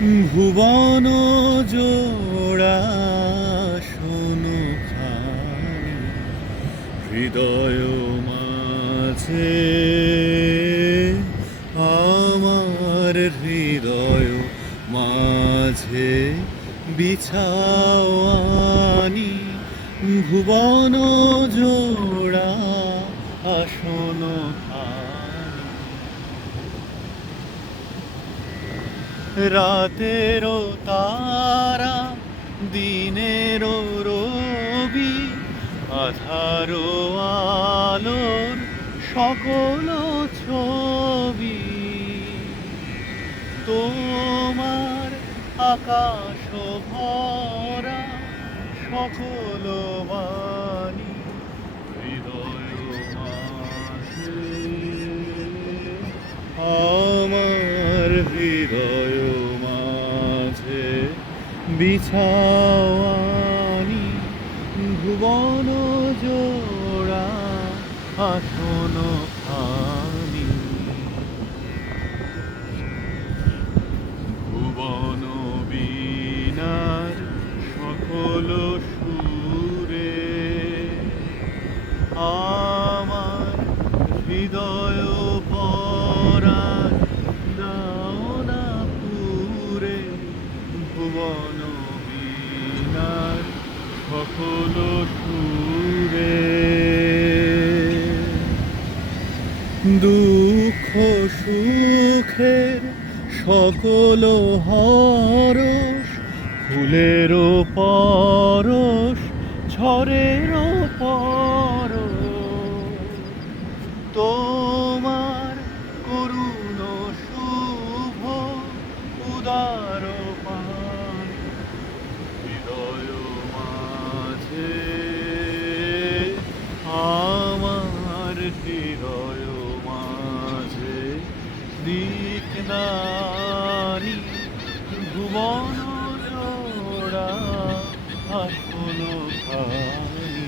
ভুবন জোড়া শোনো খানি হৃদয় মাঝে, আমার হৃদয় মাঝে বিছাওয়ানি ভুবন জোড়া আসন খানি। রাতেরও তারা দিনেরও রবি আধারো আলোর সকল ছবি, তোমার আকাশ ভরা সকল বাণী হৃদয় মাঝে, আমার হৃদয় মাঝে বিছাওয়ানি ভুবন জোড়া আসন খানি। ভুবন বীণার সকল সুরে আমার হৃদয় পরাণ দাও না পুরে, ভুবন বীণার সকল সুরে। দুঃখ সুখের সকল হরস ফুলের পরশ ঝড়ের পরশ, তোমার করুণ শুভ উদার পান হৃদয় মাঝে, আমার হৃদয় মাঝে দিক নানি ভুবন জোড়া আসন খানি।